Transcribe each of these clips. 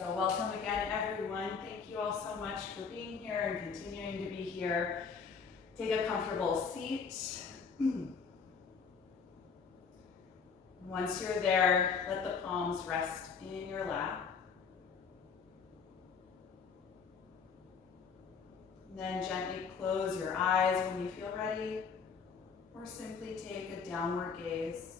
So welcome again, everyone. Thank you all so much for being here and continuing to be here. Take a comfortable seat. Once you're there, let the palms rest in your lap. And then gently close your eyes when you feel ready, or simply take a downward gaze.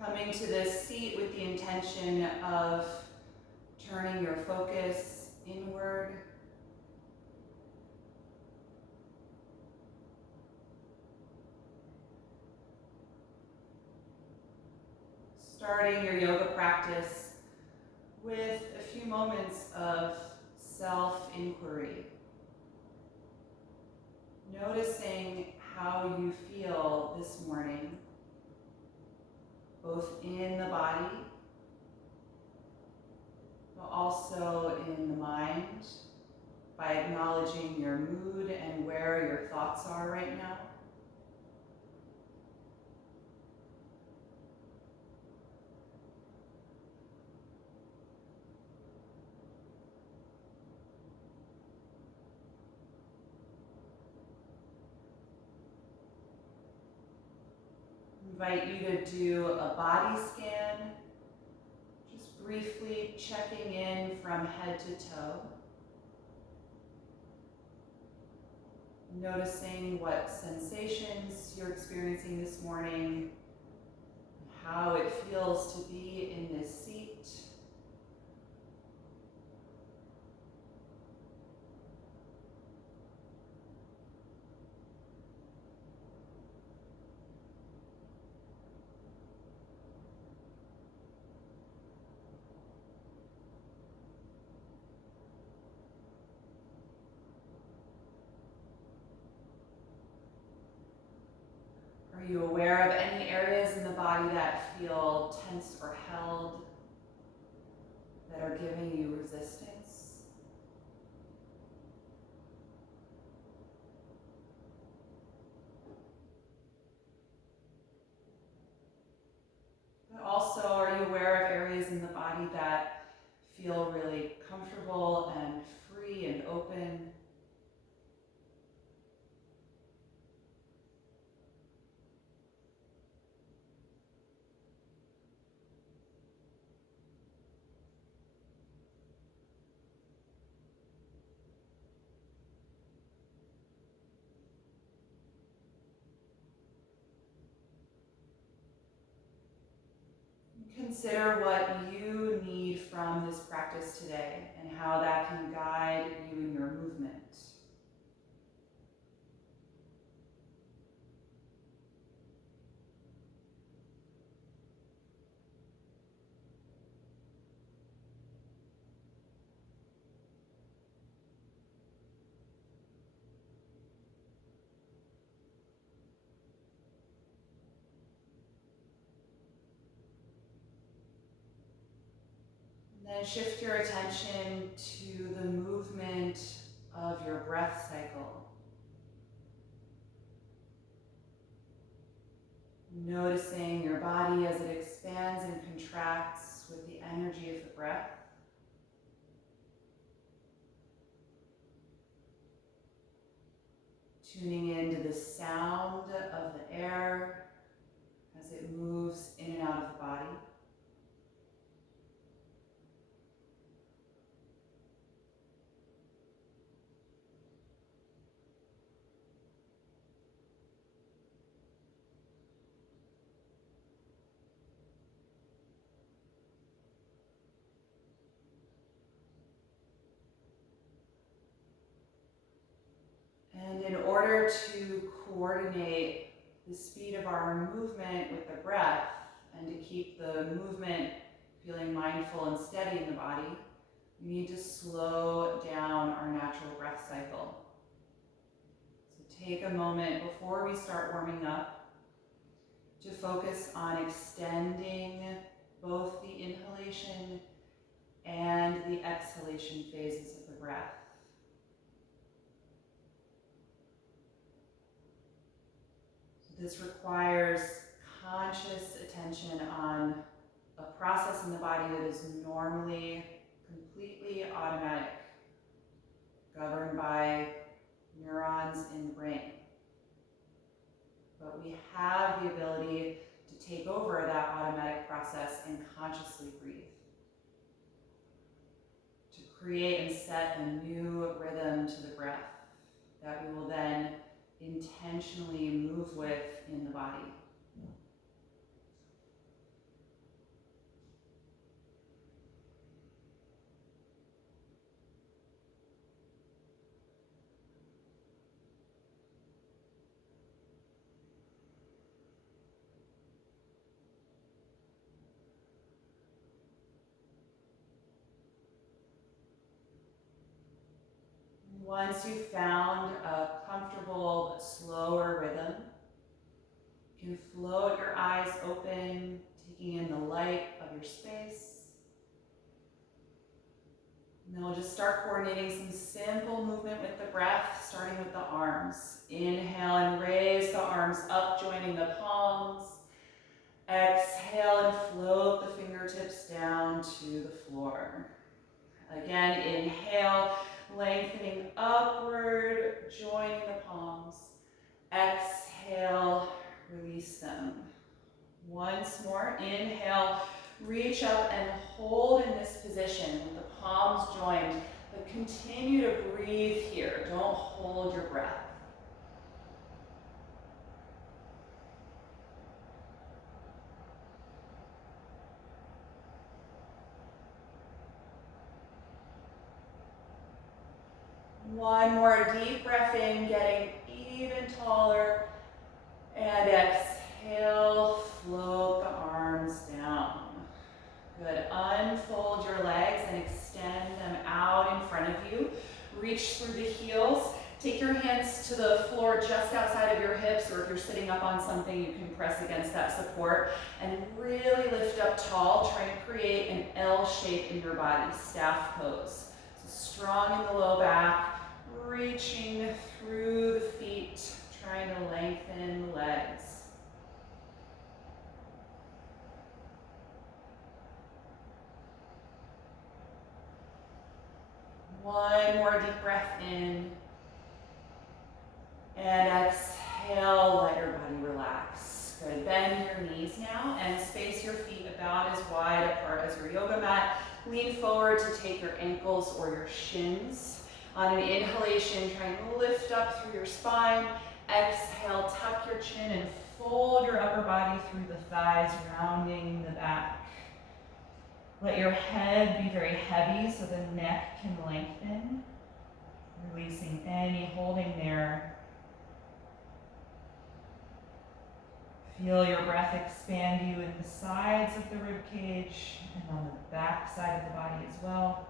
Coming to this seat with the intention of turning your focus inward. Starting your yoga practice with a few moments of self-inquiry. Noticing how you feel this morning, both in the body, but also in the mind, by acknowledging your mood and where your thoughts are right now. Invite you to do a body scan, just briefly checking in from head to toe. Noticing what sensations you're experiencing this morning, how it feels to be in this seat. Are you aware of any areas in the body that feel tense or held, that are giving you resistance? But also, are you aware of areas in the body that feel really comfortable and free and open? Consider what you need from this practice today and how that can guide you in your movement. Then shift your attention to the movement of your breath cycle. Noticing your body as it expands and contracts with the energy of the breath. Tuning into the sound of the air as it moves in and out of the body. And in order to coordinate the speed of our movement with the breath and to keep the movement feeling mindful and steady in the body, we need to slow down our natural breath cycle. So take a moment before we start warming up to focus on extending both the inhalation and the exhalation phases of the breath. This requires conscious attention on a process in the body that is normally completely automatic, governed by neurons in the brain. But we have the ability to take over that automatic process and consciously breathe, to create and set a new rhythm to the breath that we will then intentionally move with in the body. Once you've found a comfortable but slower rhythm, you can float your eyes open, taking in the light of your space. And then we'll just start coordinating some simple movement with the breath, starting with the arms. Inhale and raise the arms up, joining the palms. Exhale and float the fingertips down to the floor. Again, inhale, lengthening upward, joining the palms. Exhale, release them. Once more, inhale, reach up and hold in this position with the palms joined, but continue to breathe here. Don't hold your breath. One more deep breath in, getting even taller. And exhale, float the arms down. Good. Unfold your legs and extend them out in front of you. Reach through the heels. Take your hands to the floor just outside of your hips, or if you're sitting up on something, you can press against that support. And really lift up tall, trying to create an L shape in your body, staff pose. So strong in the low back, reaching through the feet, trying to lengthen the legs. One more deep breath in. And exhale, let your body relax. Good. Bend your knees now and space your feet about as wide apart as your yoga mat. Lean forward to take your ankles or your shins. On an inhalation, try and lift up through your spine. Exhale, tuck your chin and fold your upper body through the thighs, rounding the back. Let your head be very heavy so the neck can lengthen, releasing any holding there. Feel your breath expand you in the sides of the rib cage and on the back side of the body as well.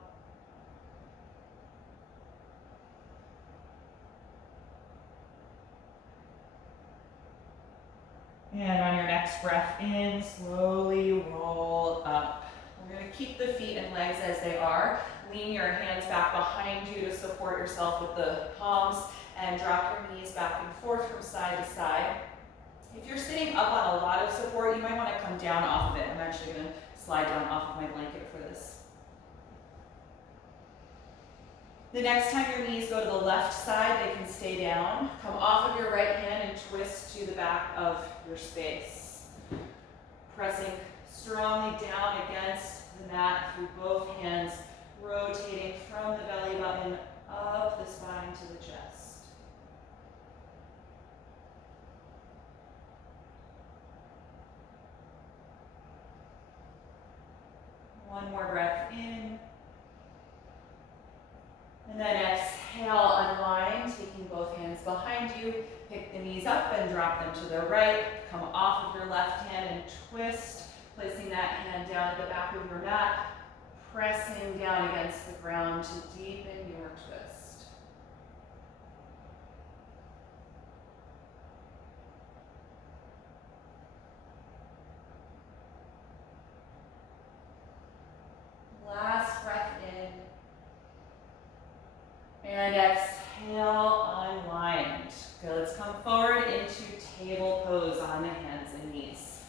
And on your next breath in, slowly roll up. We're going to keep the feet and legs as they are. Lean your hands back behind you to support yourself with the palms and drop your knees back and forth from side to side. If you're sitting up on a lot of support, you might want to come down off of it. I'm actually going to slide down off of my blanket for this. The next time your knees go to the left side, they can stay down. Come off of your right hand and twist to the back of your space. Pressing strongly down against the mat through both hands, rotating from the belly button up the spine to the chest. One more breath in. And then exhale, unwind, taking both hands behind you. Pick the knees up and drop them to the right. Come off of your left hand and twist, placing that hand down at the back of your mat, pressing down against the ground to deepen your twist. Last breath in. And exhale, unwind. Good, let's come forward into table pose. pose on the hands and knees.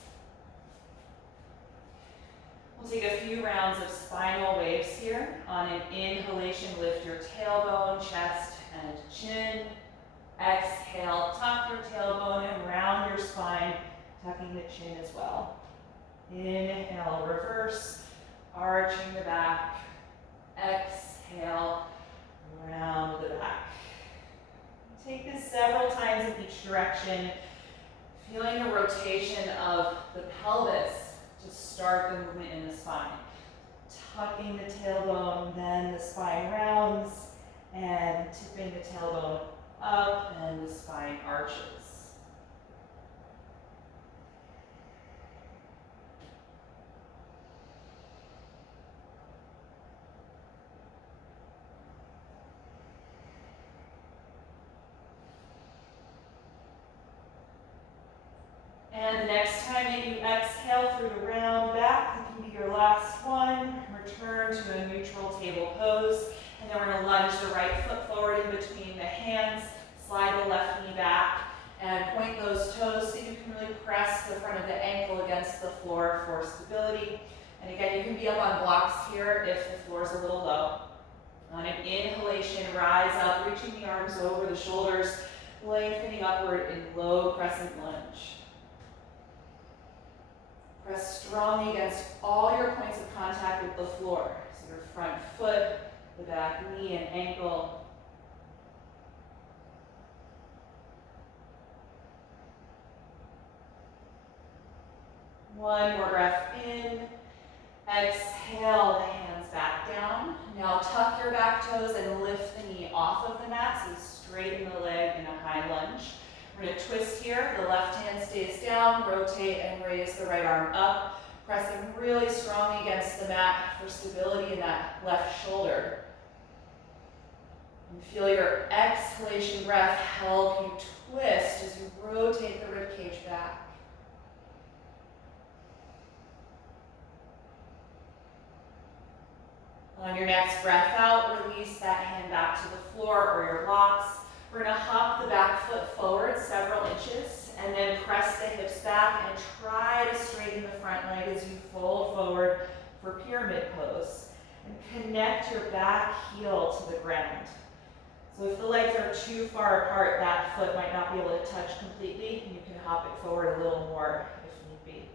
We'll take a few rounds of spinal waves here. On an inhalation, lift your tailbone, chest, and chin. Exhale, tuck your tailbone and round your spine, tucking the chin as well. Inhale, reverse, arching the back. Exhale, round the back. Take this several times in each direction, feeling the rotation of the pelvis to start the movement in the spine. Tucking the tailbone, then the spine rounds, and tipping the tailbone up, and the spine arches. And the next time that you exhale through the round back, that can be your last one. Return to a neutral table pose. And then we're going to lunge the right foot forward in between the hands, slide the left knee back, and point those toes so you can really press the front of the ankle against the floor for stability. And again, you can be up on blocks here if the floor is a little low. On an inhalation, rise up, reaching the arms over the shoulders, lengthening upward in low crescent lunge. Press strongly against all your points of contact with the floor. So your front foot, the back knee and ankle. One more breath in. Exhale, the hands back down. Now tuck your back toes and lift the knee off of the mat, so straighten the leg in a high lunge. We're going to twist here. The left hand stays down, rotate and raise the right arm up, pressing really strongly against the mat for stability in that left shoulder. And feel your exhalation breath help you twist as you rotate the ribcage back. On your next breath out, release that hand back to the floor or your blocks. We're going to hop the back foot forward several inches and then press the hips back and try to straighten the front leg as you fold forward for pyramid pose. And connect your back heel to the ground. So if the legs are too far apart, that foot might not be able to touch completely, and you can hop it forward a little more if need be.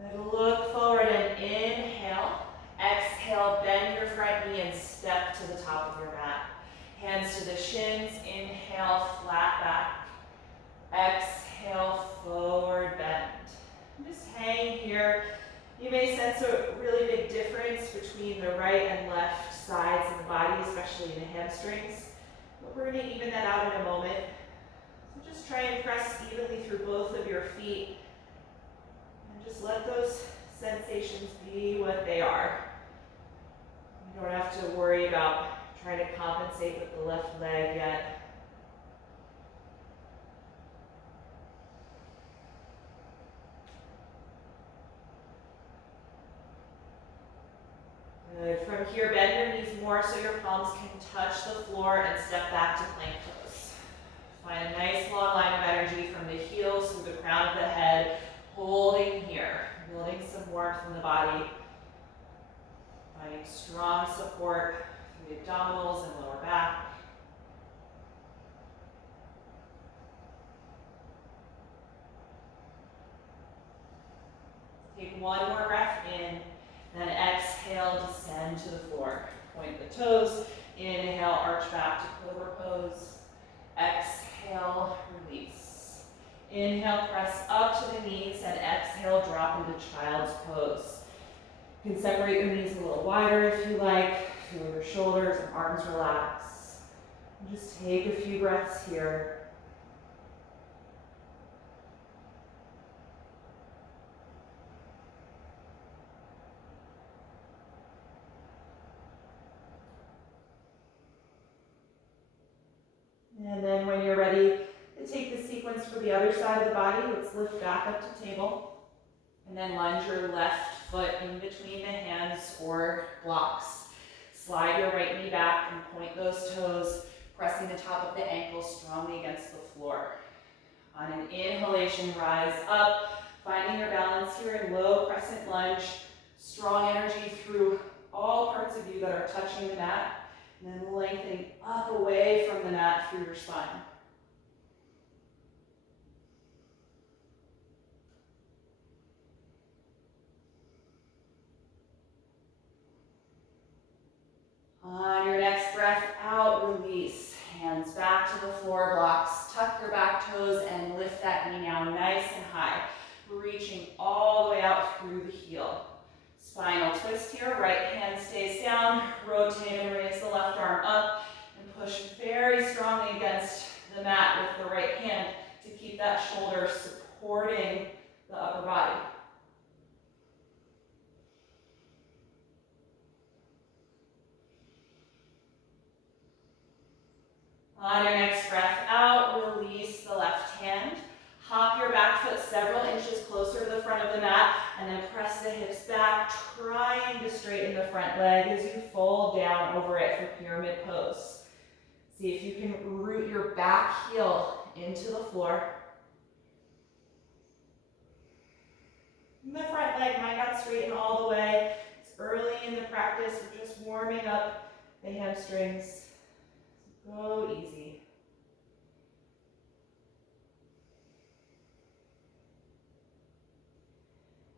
Good. Look forward and inhale. Exhale, bend your front knee and step to the top of your mat. Hands to the shins. Inhale, flat back. Exhale, forward bend. Just hang here. You may sense a really big difference between the right and left sides of the body, especially in the hamstrings. But we're going to even that out in a moment. So just try and press evenly through both of your feet. And just let those sensations be what they are. You don't have to worry about trying to compensate with the left leg yet. Good. From here, bend your knees more so your palms can touch the floor and step back to plank pose. Find a nice long line of energy from the heels through the crown of the head, holding here, building some warmth in the body. Finding strong support through the abdominals and lower back. Take one more breath in. Then exhale, descend to the floor. Point the toes. Inhale, arch back to cobra pose. Exhale, release. Inhale, press up to the knees, and exhale, drop into child's pose. You can separate your knees a little wider if you like. Feel your shoulders and arms relax. And just take a few breaths here. And then when you're ready to take the sequence for the other side of the body, let's lift back up to table. And then lunge your left foot in between the hands or blocks. Slide your right knee back and point those toes, pressing the top of the ankle strongly against the floor. On an inhalation, rise up, finding your balance here in low crescent lunge. Strong energy through all parts of you that are touching the mat, and then lengthening up away from the mat through your spine. On your next breath out, release. Hands back to the floor blocks. Tuck your back toes and lift that knee now nice and high, reaching all the way out through the heel. Spinal twist here, right hand stays down, rotate and raise the left arm up, and push very strongly against the mat with the right hand to keep that shoulder supporting the upper body. On your next breath out, release the left hand. Hop your back foot several inches closer to the front of the mat, and then press the hips back, trying to straighten the front leg as you fold down over it for pyramid pose. See if you can root your back heel into the floor. And the front leg might not straighten all the way. It's early in the practice, we're just warming up the hamstrings. Go easy.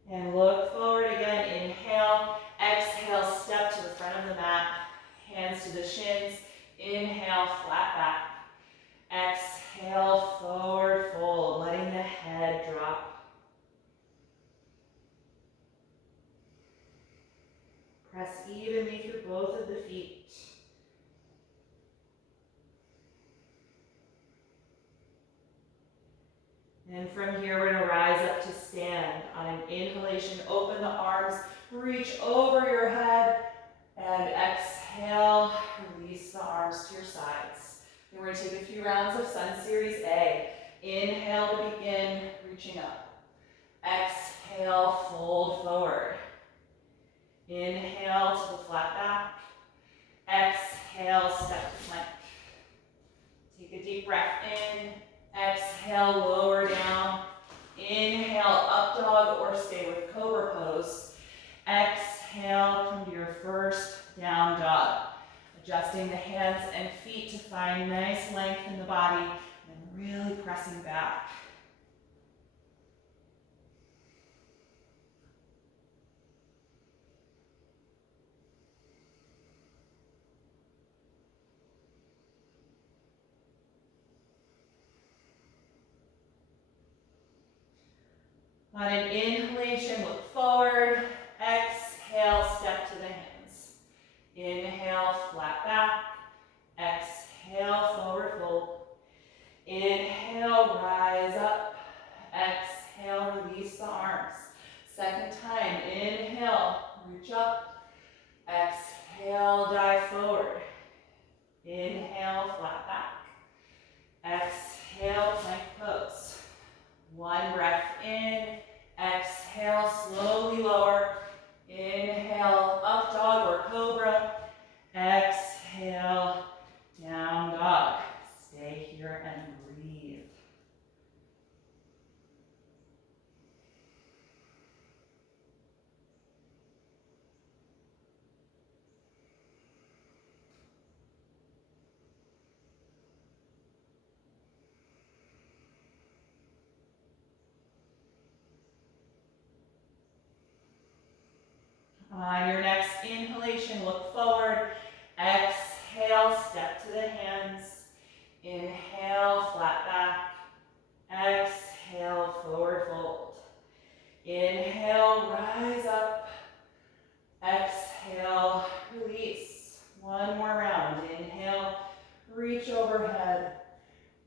And look forward again. Inhale. Exhale, step to the front of the mat. Hands to the shins. Inhale, flat back. Exhale, forward fold, letting the head drop. Press evenly through both of the feet. And from here, we're going to rise up to stand. On an inhalation, open the arms, reach over your head, and exhale, release the arms to your sides. Then we're going to take a few rounds of Sun Series A. Inhale to begin, reaching up. Exhale, fold forward. Inhale to the flat back. Exhale, step to plank. Take a deep breath in. Exhale, lower down. Inhale, up dog or stay with Cobra Pose. Exhale, come to your first down dog. Adjusting the hands and feet to find nice length in the body and really pressing back. On an inhalation, look forward. Exhale, step to the hands. Inhale, flat back. Exhale, forward fold. Inhale, rise up. Exhale, release the arms. Second time, inhale, reach up. Exhale, dive forward. Inhale, flat back. Exhale, plank pose. One breath in. Exhale, slowly lower. Inhale, up dog or cobra. Exhale, down dog. Stay here and breathe. On your next inhalation, look forward. Exhale, step to the hands. Inhale, flat back. Exhale, forward fold. Inhale, rise up. Exhale, release. One more round. Inhale, reach overhead.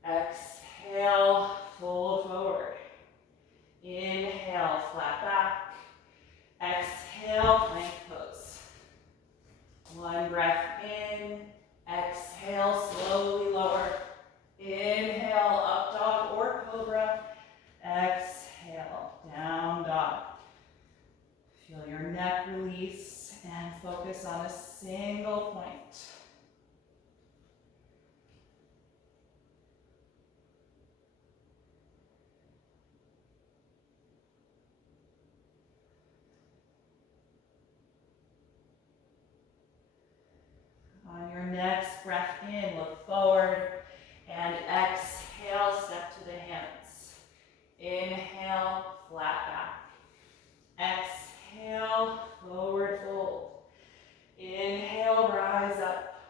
Exhale, fold forward. Inhale, flat back. Exhale, plank pose. One breath in. Exhale, slowly lower. Inhale, up dog or cobra. Exhale, down dog. Feel your neck release and focus on a single point. On your next breath in, look forward, and exhale, step to the hands. Inhale, flat back. Exhale, forward fold. Inhale, rise up.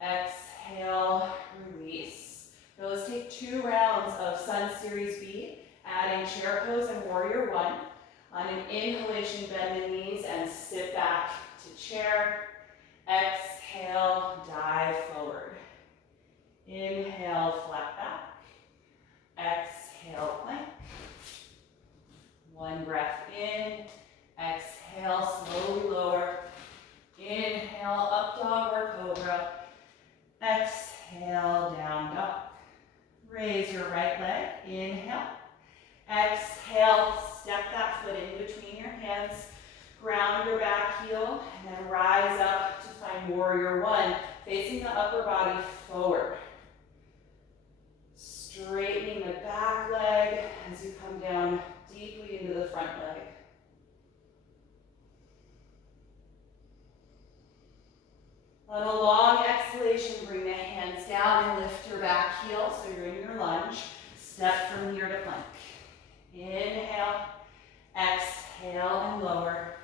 Exhale, release. Now let's take 2 rounds of Sun Series B, adding chair pose and warrior 1. On an inhalation, bend the knees and sit back to chair. Exhale, dive forward. Inhale, flat back. Exhale, plank. 1 breath in. Exhale, slowly lower. Inhale, up dog or cobra. Exhale, down dog. Raise your right leg. Inhale. Exhale, step that foot in between your hands. Ground your back heel, and then rise up to find warrior 1, facing the upper body forward. Straightening the back leg as you come down deeply into the front leg. On a long exhalation, bring the hands down and lift your back heel so you're in your lunge. Step from here to plank. Inhale, exhale, and lower.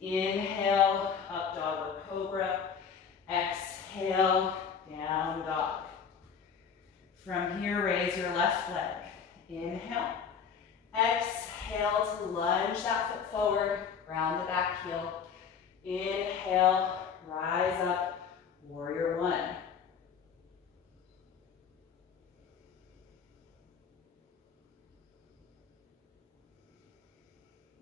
Inhale, up dog or cobra. Exhale, down dog. From here, raise your left leg. Inhale. Exhale to lunge that foot forward, ground the back heel. Inhale, rise up, warrior 1.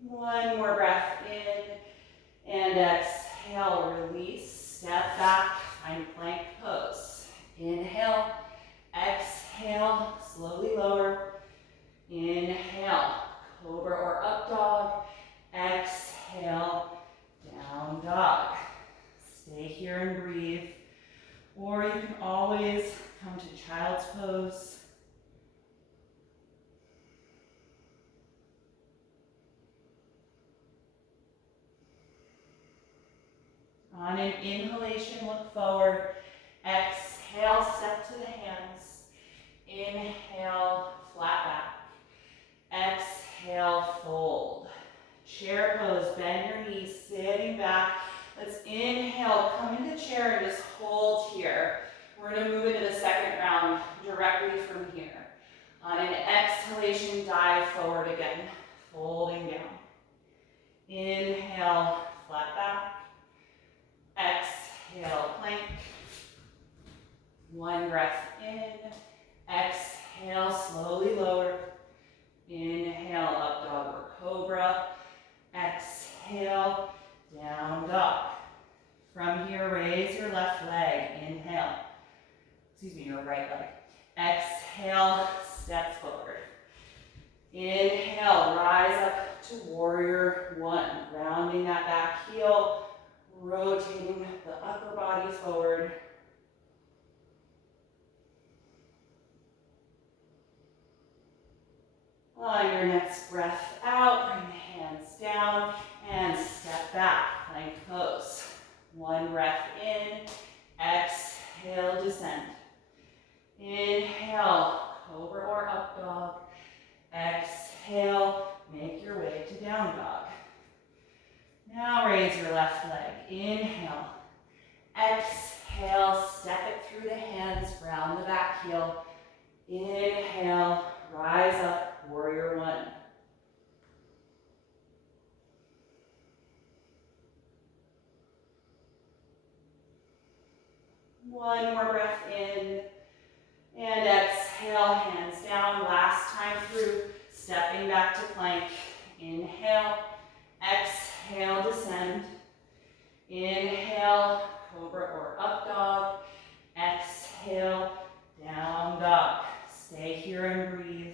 One more breath in, and exhale, release, step back, find plank pose. Inhale, exhale, slowly lower. Inhale, cobra or up dog. Exhale, down dog. Stay here and breathe. Or you can always come to child's pose. On an inhalation, look forward. Exhale, step to the hands. Inhale, flat back. Exhale, fold. Chair pose, bend your knees, sitting back. Let's inhale, come into chair and just hold here. We're going to move into the second round directly from here. On an exhalation, dive forward again, folding down. Inhale, flat back. Exhale, plank. 1 breath in. Exhale, slowly lower. Inhale, up dog or cobra. Exhale, down dog. From here, raise your left leg. Inhale. Your right leg. Exhale, step forward. Inhale, rise up to warrior 1. Rounding that back heel. Rotating the upper body forward. On your next breath out, bring the hands down and step back, plank pose. 1 breath in, exhale, descend. Inhale, cobra or up dog. Exhale, make your way to down dog. Now raise your left leg. Inhale. Exhale, step it through the hands, round the back heel. Inhale, rise up, warrior 1. One more breath in, and exhale, hands down. Last time through, stepping back to plank. Inhale, exhale, descend. Inhale, cobra or up dog. Exhale, down dog. Stay here and breathe,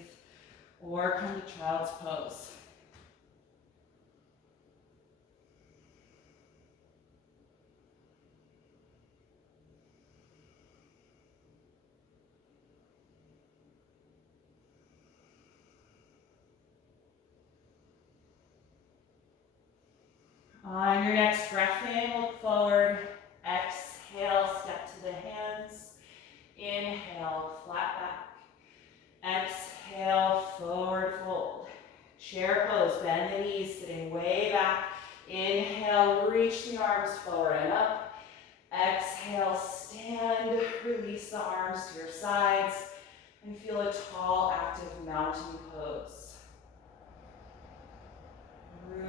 or come to child's pose. exhale, stand, release the arms to your sides, and feel a tall, active mountain pose.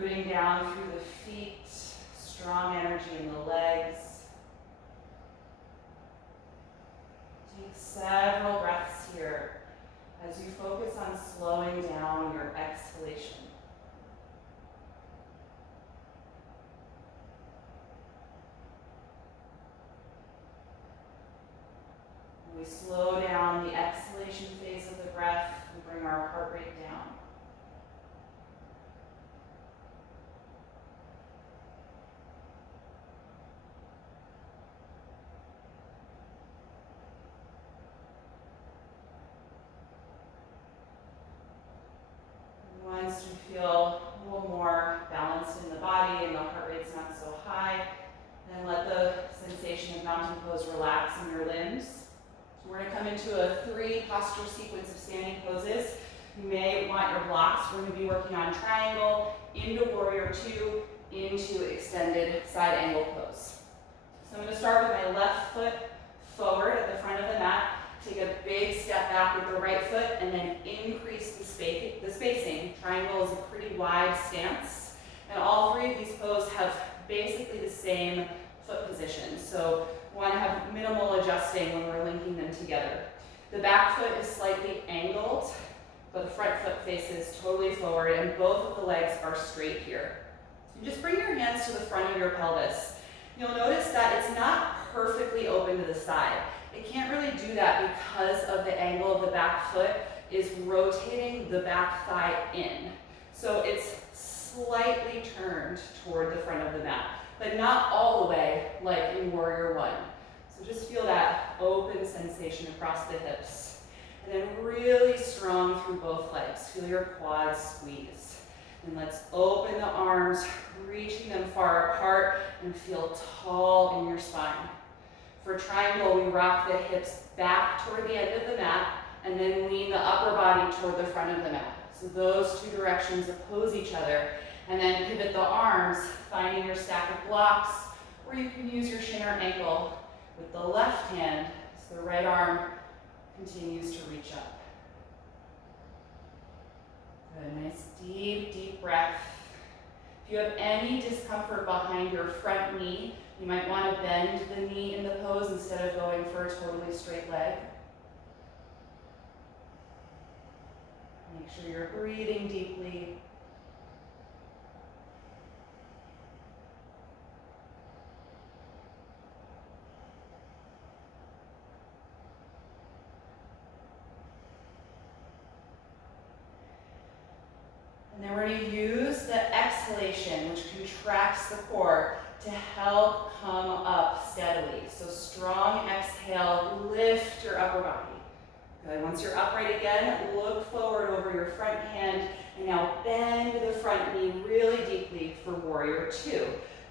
Rooting down through the feet, strong energy in the legs. Take several breaths here as you focus on slowing down your exhalation. When we slow down the exhalation phase of the breath, we bring our heart rate down. Once you feel a little more balanced in the body and the heart rate's not so high, then let the sensation of mountain pose relax in your limbs. We're going to come into a 3 posture sequence of standing poses. You may want your blocks. We're going to be working on triangle, into warrior 2, into extended side angle pose. So I'm going to start with my left foot forward at the front of the mat. Take a big step back with the right foot and then increase the spacing. Triangle is a pretty wide stance. And all 3 of these poses have basically the same foot position. So we want to have minimal adjusting when we're linking them together. The back foot is slightly angled, but the front foot faces totally forward and both of the legs are straight here. And just bring your hands to the front of your pelvis. You'll notice that it's not perfectly open to the side. It can't really do that because of the angle of the back foot is rotating the back thigh in. So it's slightly turned toward the front of the mat, but not all the way like in warrior 1. So just feel that open sensation across the hips. And then really strong through both legs. Feel your quads squeeze. And let's open the arms, reaching them far apart and feel tall in your spine. For triangle, we rock the hips back toward the end of the mat and then lean the upper body toward the front of the mat. So those 2 directions oppose each other. And then pivot the arms, finding your stack of blocks, or you can use your shin or ankle with the left hand so the right arm continues to reach up. Good, nice deep, deep breath. If you have any discomfort behind your front knee, you might want to bend the knee in the pose instead of going for a totally straight leg. Make sure you're breathing deeply. And then we're going to use the exhalation, which contracts the core, to help come up steadily. So strong exhale, lift your upper body. Good, once you're upright again, look forward over your front hand, and now bend the front knee really deeply for warrior 2.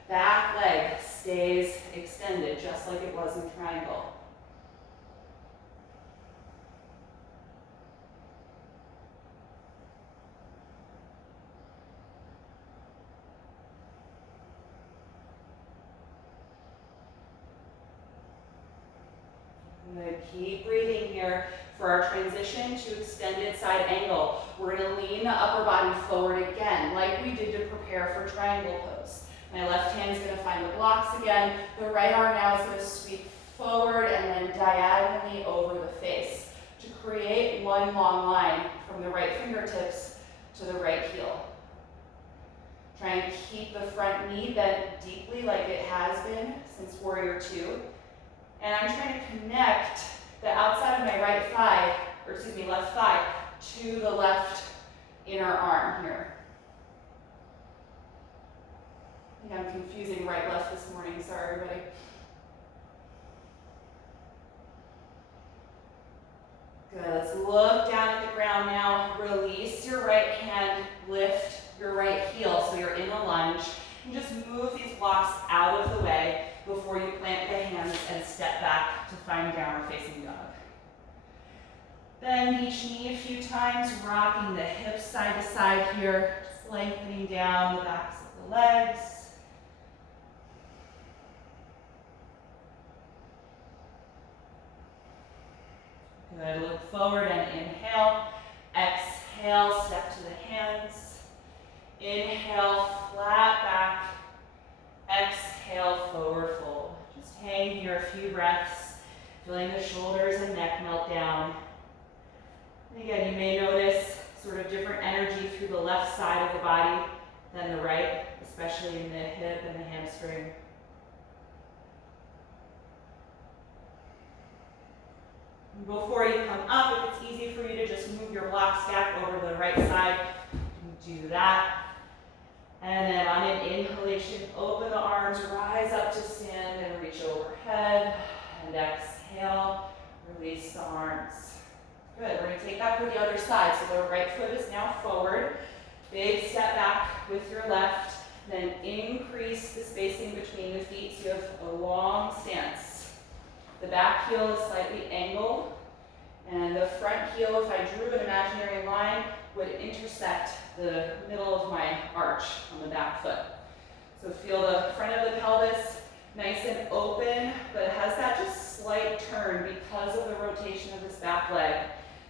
Back leg stays extended, just like it was in triangle. Good. Keep breathing here for our transition to extended side angle. We're going to lean the upper body forward again, like we did to prepare for triangle pose. My left hand is going to find the blocks again. The right arm now is going to sweep forward and then diagonally over the face to create one long line from the right fingertips to the right heel. Try and keep the front knee bent deeply like it has been since warrior 2. And I'm trying to connect the outside of my left thigh to the left inner arm here. I think I'm confusing right, left this morning. Sorry, everybody. Good, let's look down at the ground now. Release your right hand, lift your right heel so you're in a lunge. And just move these blocks out of the way before you plant the hands and step back to find downward facing dog. Bend each knee a few times, rocking the hips side to side here, just lengthening down the backs of the legs. Good, look forward and inhale. Exhale, step to the hands. Inhale, flat back. Exhale, forward fold. Just hang here a few breaths, feeling the shoulders and neck melt down. And again, you may notice sort of different energy through the left side of the body than the right, especially in the hip and the hamstring. Before you come up, if it's easy for you to just move your block stack over to the right side, you can do that. And then on an inhalation, open the arms, rise up to stand and reach overhead. And exhale, release the arms. Good, we're gonna take that for the other side. So the right foot is now forward. Big step back with your left. Then increase the spacing between the feet so you have a long stance. The back heel is slightly angled. And the front heel, if I drew an imaginary line, would intersect the middle of my arch on the back foot. So feel the front of the pelvis nice and open, but it has that just slight turn because of the rotation of this back leg.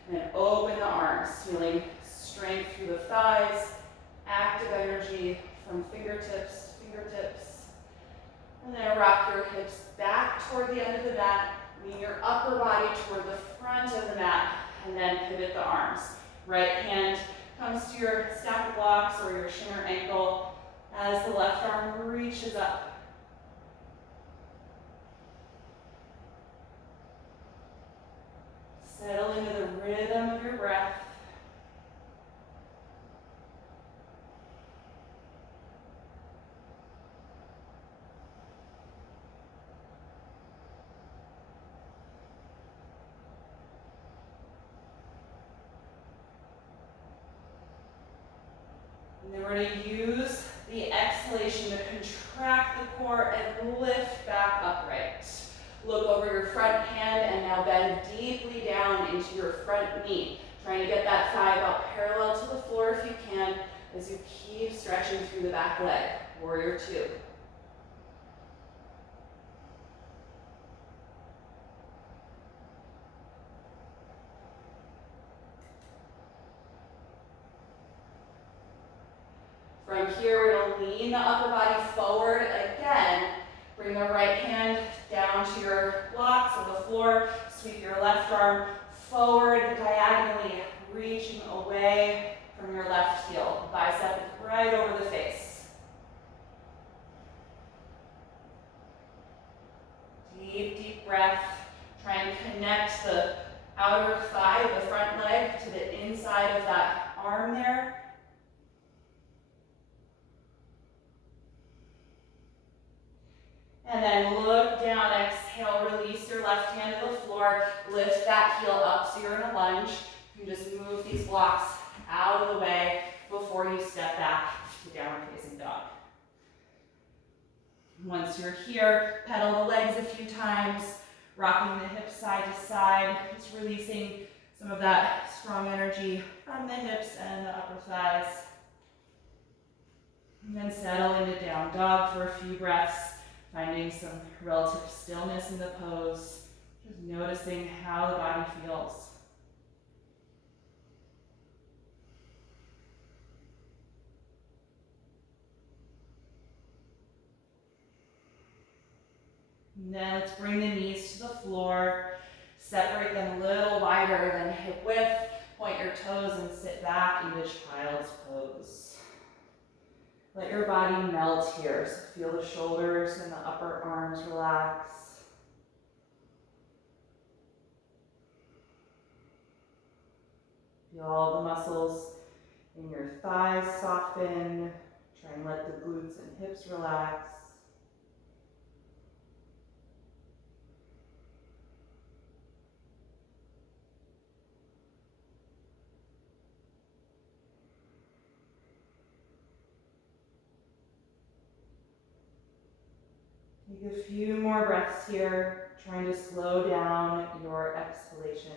And then open the arms, feeling strength through the thighs, active energy from fingertips to fingertips. And then rock your hips back toward the end of the mat, lean your upper body toward the front of the mat, and then pivot the arms. Right hand comes to your stack of blocks or your shin or ankle as the left arm reaches up. Settle into the rhythm of your breath. And then we're going to use the exhalation to contract the core and lift back upright. Look over your front hand and now bend deeply down into your front knee. Trying to get that thigh about parallel to the floor if you can as you keep stretching through the back leg. Warrior two. From here, we're going to lean the upper body forward again. Bring the right hand down to your blocks or the floor. Sweep your left arm forward diagonally, reaching away from your left heel. Bicep right over the face. Deep, deep breath. Try and connect the outer thigh, the front leg, to the inside of that arm there. And then look down, exhale, release your left hand to the floor, lift that heel up so you're in a lunge. You can just move these blocks out of the way before you step back to downward facing dog. Once you're here, pedal the legs a few times, rocking the hips side to side, just releasing some of that strong energy from the hips and the upper thighs. And then settle into down dog for a few breaths. Finding some relative stillness in the pose, just noticing how the body feels. And then let's bring the knees to the floor, separate them a little wider than hip width, point your toes and sit back into child's pose. Let your body melt here, so feel the shoulders and the upper arms relax. Feel all the muscles in your thighs soften. Try and let the glutes and hips relax. Take a few more breaths here, trying to slow down your exhalation.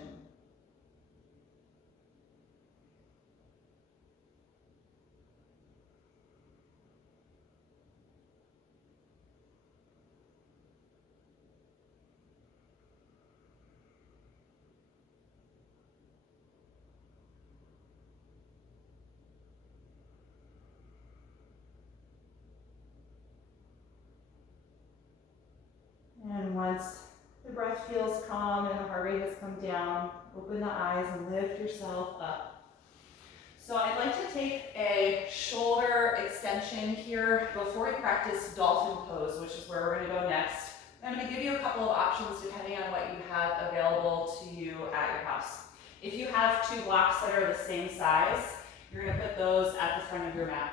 breath feels calm and the heart rate has come down, open the eyes and lift yourself up. So I'd like to take a shoulder extension here before we practice Dolphin Pose, which is where we're going to go next. I'm going to give you a couple of options depending on what you have available to you at your house. If you have two blocks that are the same size, you're going to put those at the front of your mat.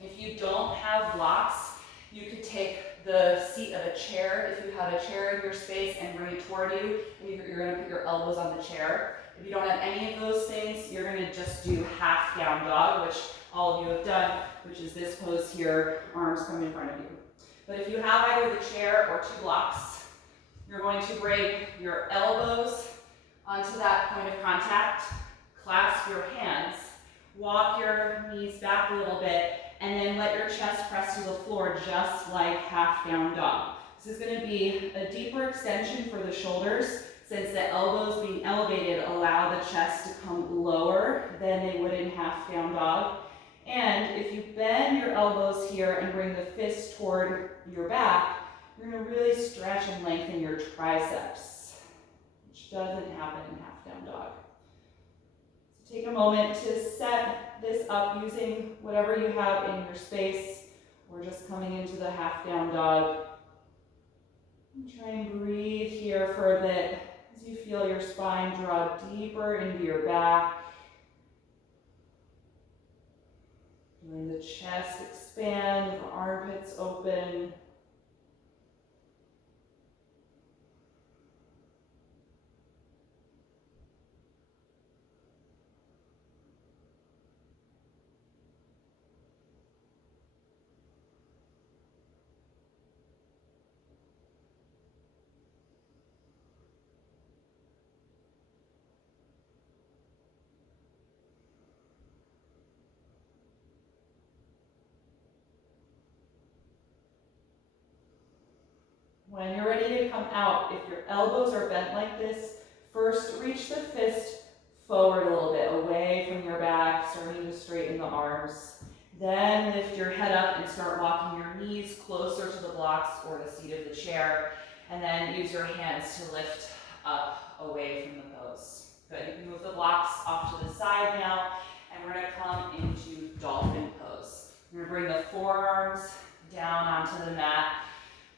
If you don't have blocks, you could take the seat of a chair, if you have a chair in your space, and bring it toward you, and you're going to put your elbows on the chair. If you don't have any of those things, you're going to just do half down dog, which all of you have done, which is this pose here, arms come in front of you. But if you have either the chair or two blocks, you're going to bring your elbows onto that point of contact, clasp your hands, walk your knees back a little bit, and then let your chest press to the floor just like half down dog. This is going to be a deeper extension for the shoulders, since the elbows being elevated allow the chest to come lower than they would in half down dog. And if you bend your elbows here and bring the fist toward your back, you're going to really stretch and lengthen your triceps, which doesn't happen in half down dog. So take a moment to set this up using whatever you have in your space, or just coming into the half down dog. And try and breathe here for a bit as you feel your spine draw deeper into your back. Feeling the chest expand, the armpits open. When you're ready to come out, if your elbows are bent like this, first reach the fist forward a little bit, away from your back, starting to straighten the arms. Then lift your head up and start walking your knees closer to the blocks or the seat of the chair. And then use your hands to lift up away from the pose. Good, you can move the blocks off to the side now, and we're going to come into Dolphin Pose. We're going to bring the forearms down onto the mat.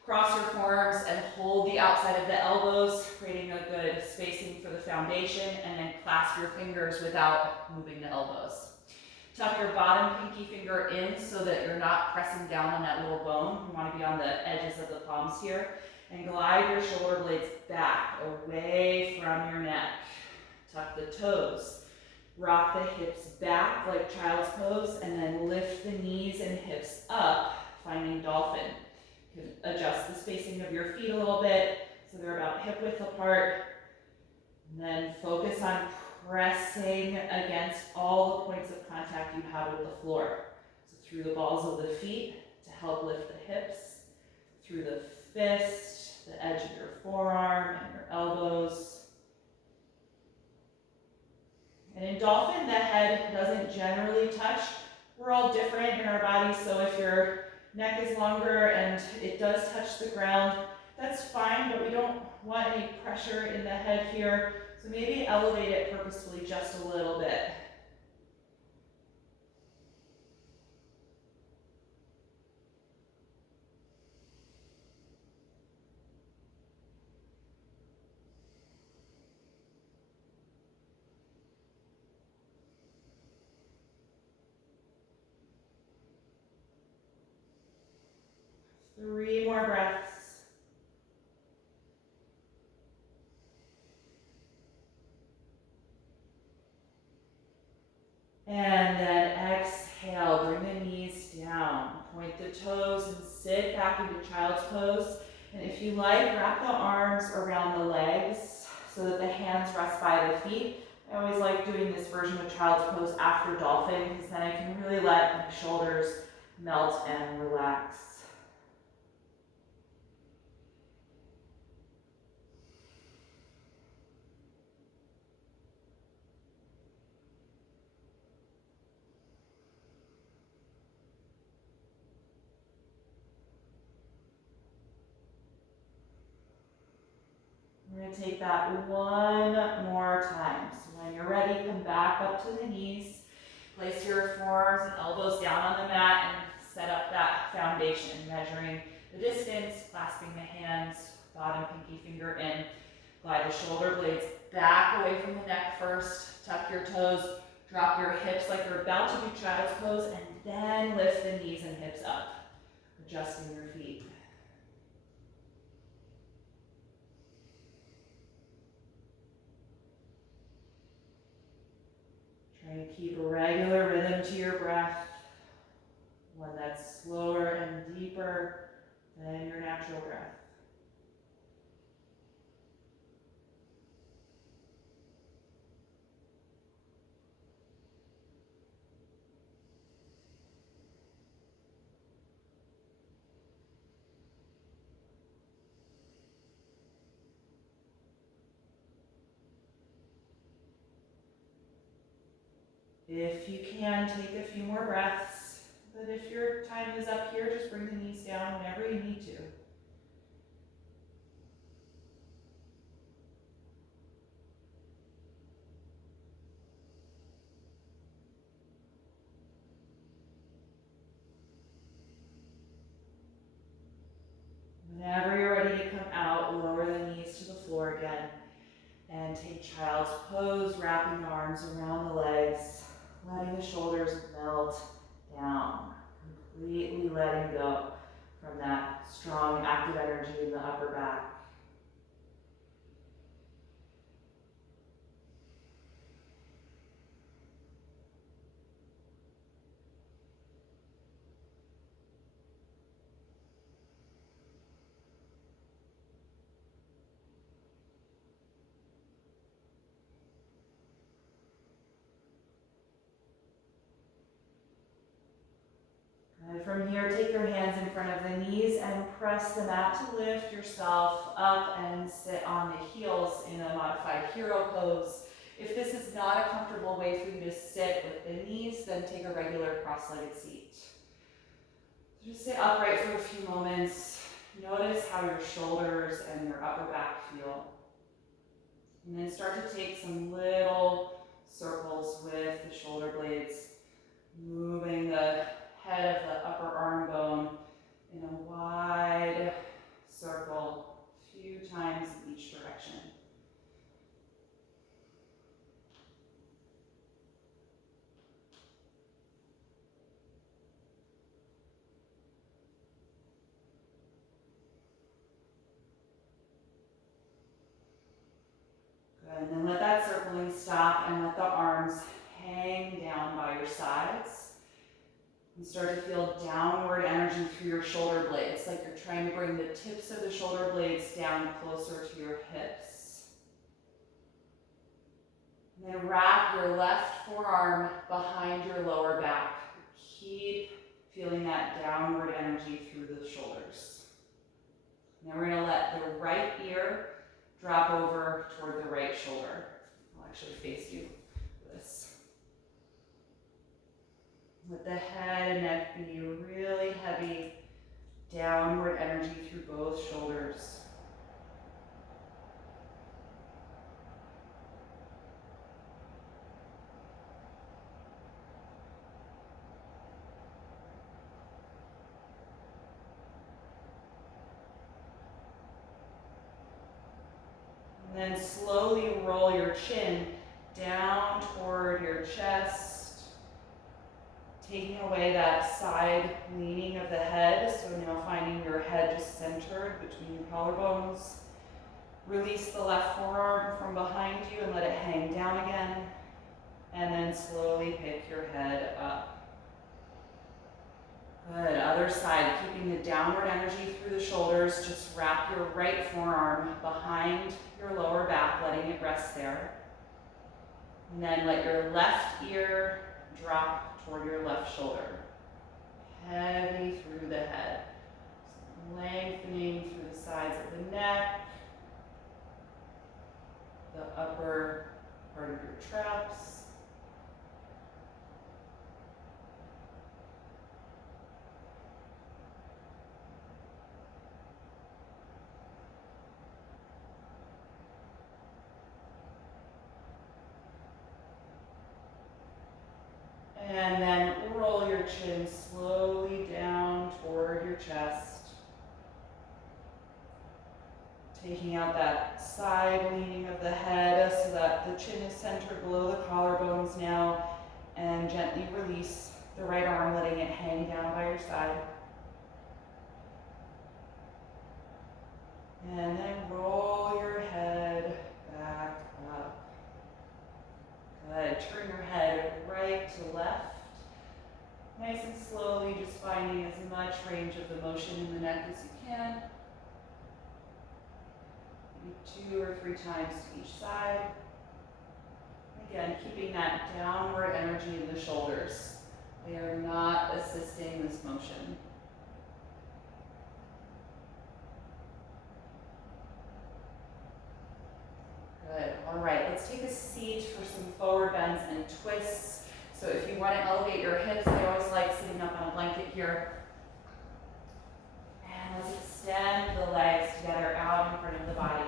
Cross your forearms and hold the outside of the elbows, creating a good spacing for the foundation, and then clasp your fingers without moving the elbows. Tuck your bottom pinky finger in so that you're not pressing down on that little bone. You want to be on the edges of the palms here. And glide your shoulder blades back, away from your neck. Tuck the toes. Rock the hips back like child's pose, and then lift the knees and hips up, finding dolphin. You can adjust the spacing of your feet a little bit so they're about hip width apart. And then focus on pressing against all the points of contact you have with the floor. So through the balls of the feet to help lift the hips, through the fist, the edge of your forearm and your elbows. And in dolphin, the head doesn't generally touch. We're all different in our bodies, so if your neck is longer and it does touch the ground, that's fine, but we don't want any pressure in the head here. So maybe elevate it purposefully just a little bit. Three more breaths. And then exhale, bring the knees down. Point the toes and sit back into child's pose. And if you like, wrap the arms around the legs so that the hands rest by the feet. I always like doing this version of child's pose after dolphin because then I can really let my shoulders melt and relax. take that one more time. So when you're ready, come back up to the knees. Place your forearms and elbows down on the mat and set up that foundation, measuring the distance, clasping the hands, bottom pinky finger in. Glide the shoulder blades back away from the neck first. Tuck your toes, drop your hips like you're about to do child's pose, and then lift the knees and hips up, adjusting your feet. Try to keep a regular rhythm to your breath, one that's slower and deeper than your natural breath. If you can, take a few more breaths, but if your time is up here, just bring the knees down whenever you need to. Whenever you're ready to come out, lower the knees to the floor again and take child's pose, wrapping the arms around the legs, letting the shoulders melt down, completely letting go from that strong active energy in the upper back. And from here, take your hands in front of the knees and press the mat to lift yourself up and sit on the heels in a modified hero pose. If this is not a comfortable way for you to sit with the knees, then take a regular cross-legged seat. Just sit upright for a few moments. Notice how your shoulders and your upper back feel. And then start to take some little circles with the shoulder blades, moving the head of the upper arm bone in a wide circle, a few times in each direction. Good, and then let that circling stop and let the arms hang down by your sides. And start to feel downward energy through your shoulder blades, like you're trying to bring the tips of the shoulder blades down closer to your hips. And then wrap your left forearm behind your lower back. Keep feeling that downward energy through the shoulders. Now we're going to let the right ear drop over toward the right shoulder. I'll actually face you for this. Let the head and neck be really heavy, downward energy through both shoulders. And then slowly roll your chin down toward your chest, taking away that side leaning of the head, so now finding your head just centered between your collarbones. Release the left forearm from behind you and let it hang down again, and then slowly pick your head up. Good, other side, keeping the downward energy through the shoulders, just wrap your right forearm behind your lower back, letting it rest there. And then let your left ear drop toward your left shoulder. Heavy through the head. Lengthening through the sides of the neck, the upper part of your traps. And then roll your chin slowly down toward your chest. Taking out that side leaning of the head so that the chin is centered below the collarbones now. And gently release the right arm, letting it hang down by your side. And then roll your head back up. Good. Turn your head right to left. Nice and slowly, just finding as much range of the motion in the neck as you can. Maybe 2 or 3 times to each side. Again, keeping that downward energy in the shoulders. They are not assisting this motion. Good. All right, let's take a seat for some forward bends and twists. So if you want to elevate your hips, I always like sitting up on a blanket here. And let's extend the legs together out in front of the body.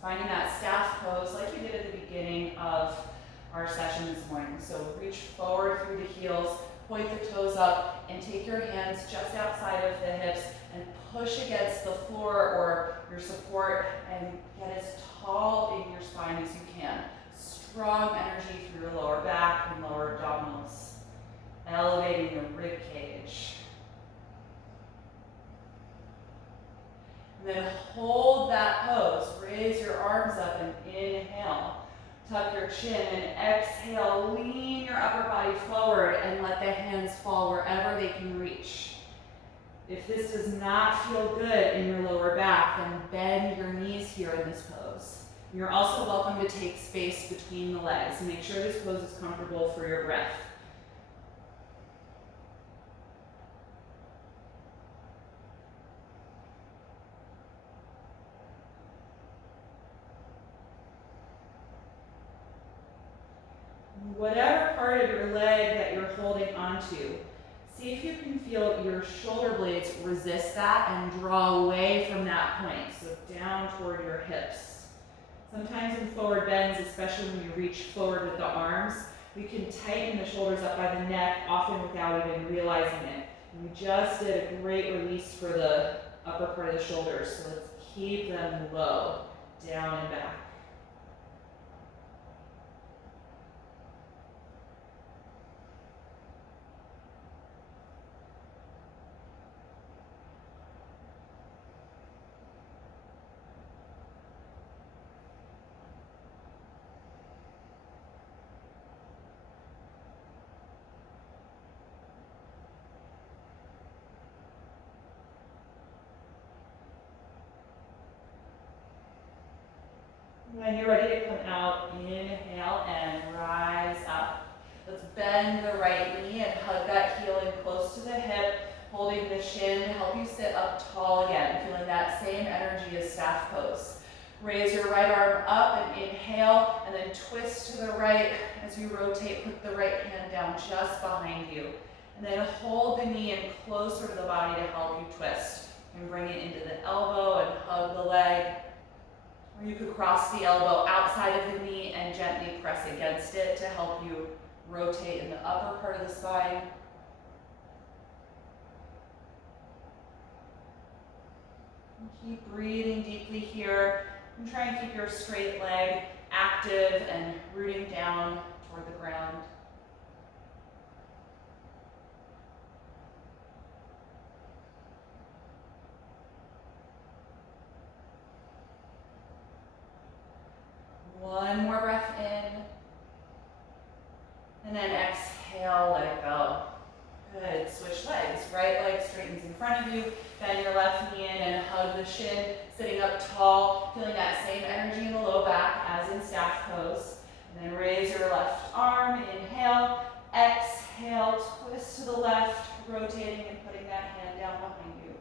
Finding that staff pose like you did at the beginning of our session this morning. So reach forward through the heels, point the toes up, and take your hands just outside of the hips and push against the floor or your support and get as tall in your spine as you can. Strong energy through your lower back and lower abdominals, elevating the rib cage. And then hold that pose. Raise your arms up and inhale. Tuck your chin and exhale. Lean your upper body forward and let the hands fall wherever they can reach. If this does not feel good in your lower back, then bend your knees here in this pose. You're also welcome to take space between the legs. Make sure this pose is comfortable for your breath. Whatever part of your leg that you're holding onto, see if you can feel your shoulder blades resist that and draw away from that point, so down toward your hips. Sometimes in forward bends, especially when you reach forward with the arms, we can tighten the shoulders up by the neck, often without even realizing it. And we just did a great release for the upper part of the shoulders, so let's keep them low, down and back. When you're ready to come out, inhale and rise up. Let's bend the right knee and hug that heel in close to the hip, holding the shin to help you sit up tall again, feeling that same energy as staff pose. Raise your right arm up and inhale, and then twist to the right as you rotate. Put the right hand down just behind you. And then hold the knee in closer to the body to help you twist. And bring it into the elbow and hug the leg. Or you could cross the elbow outside of the knee and gently press against it to help you rotate in the upper part of the spine. And keep breathing deeply here. And try and keep your straight leg active and rooting down toward the ground. One more breath in, and then exhale, let it go. Good, switch legs. Right leg straightens in front of you, bend your left knee in and hug the shin, sitting up tall, feeling that same energy in the low back as in staff pose. And then raise your left arm, inhale, exhale, twist to the left, rotating and putting that hand down behind you.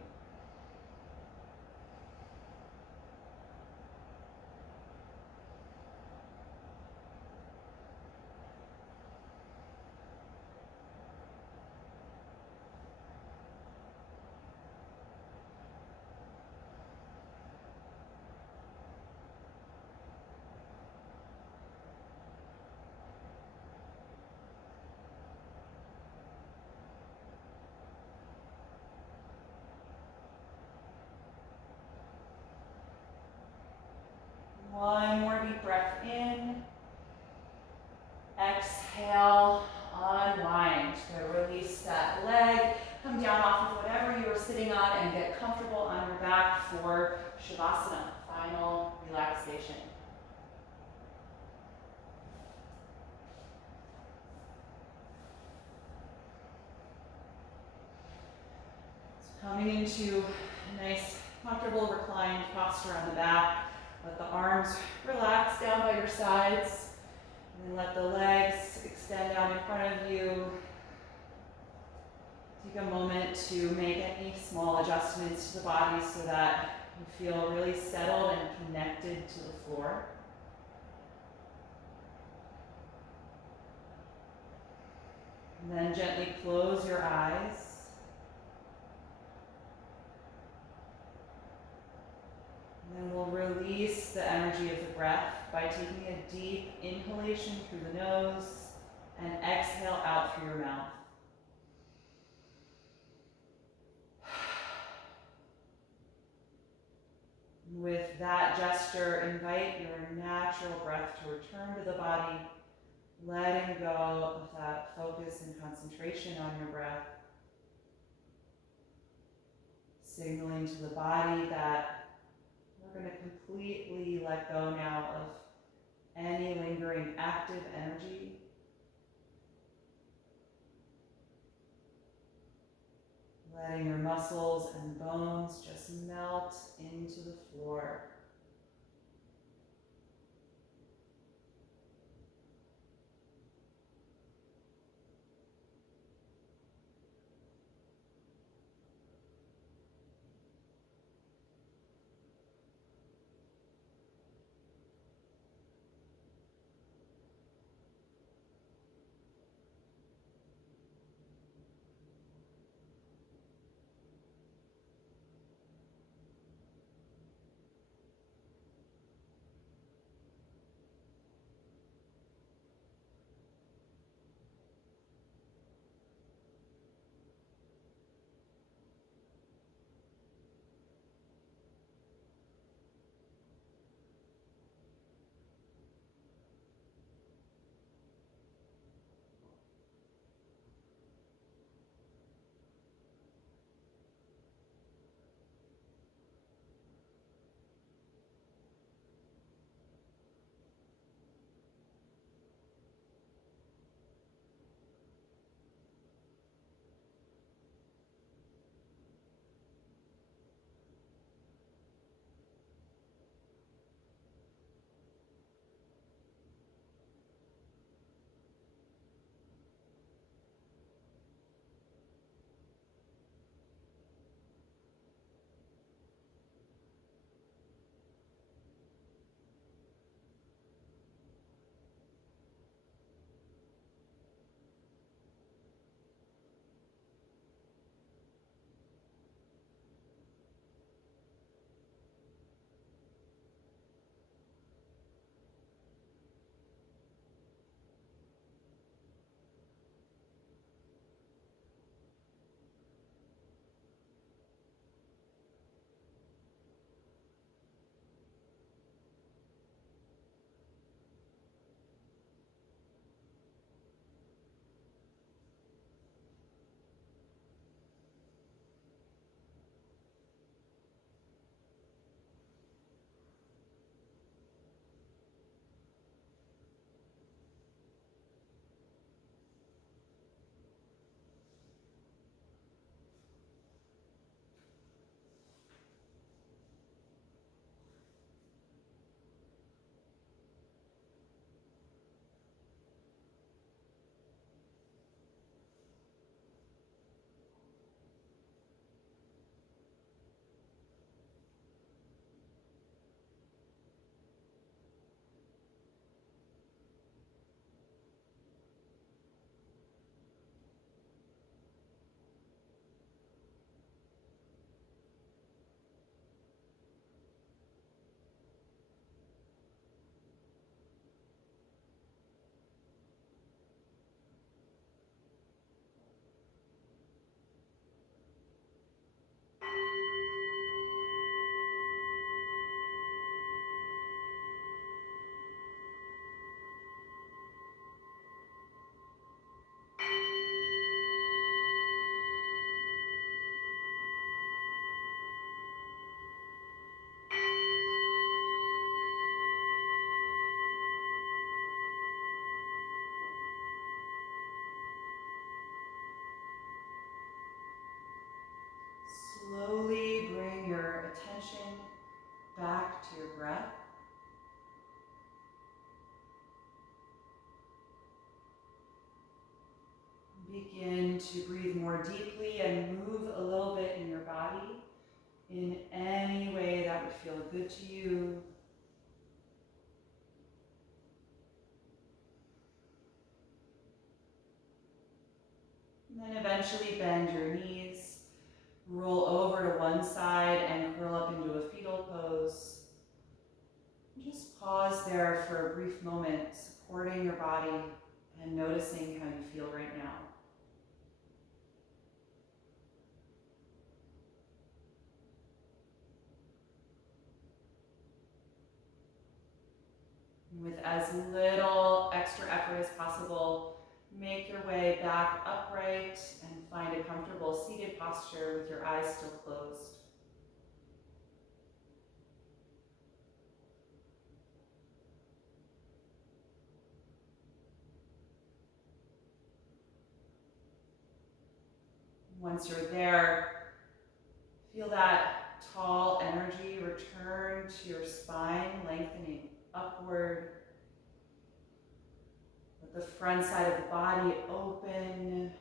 One more deep breath in. Exhale, unwind. So release that leg. Come down off of whatever you were sitting on and get comfortable on your back for Shavasana, final relaxation. So coming into a nice, comfortable reclined posture on the back. Let the arms relax down by your sides. And then let the legs extend out in front of you. Take a moment to make any small adjustments to the body so that you feel really settled and connected to the floor. And then gently close your eyes. And then we'll release the energy of the breath by taking a deep inhalation through the nose and exhale out through your mouth. With that gesture, invite your natural breath to return to the body, letting go of that focus and concentration on your breath, signaling to the body that we're going to completely let go now of any lingering active energy. Letting your muscles and bones just melt into the floor. slowly bring your attention back to your breath. Begin to breathe more deeply and move a little bit in your body in any way that would feel good to you. And then eventually bend your knees, roll over to one side and curl up into a fetal pose. Just pause there for a brief moment, supporting your body and noticing how you feel right now. With as little extra effort as possible, make your way back upright and find a comfortable seated posture with your eyes still closed. Once you're there, feel that tall energy return to your spine, lengthening upward. Let the front side of the body open.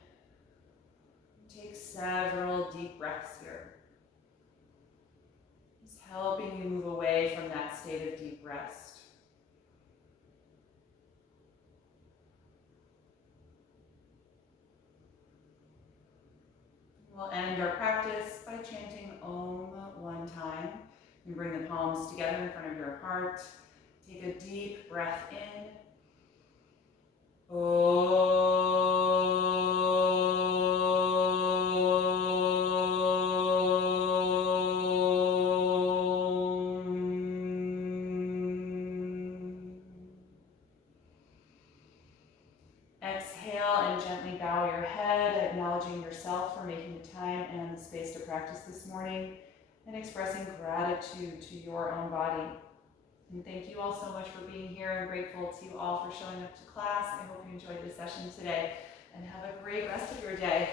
Take several deep breaths here. Just helping you move away from that state of deep rest. We'll end our practice by chanting Om one time. You bring the palms together in front of your heart. Take a deep breath in. Exhale and gently bow your head, acknowledging yourself for making the time and the space to practice this morning, and expressing gratitude to your own body. And thank you all so much for being here. I'm grateful to you all for showing up to class. I hope you enjoyed this session today, and have a great rest of your day.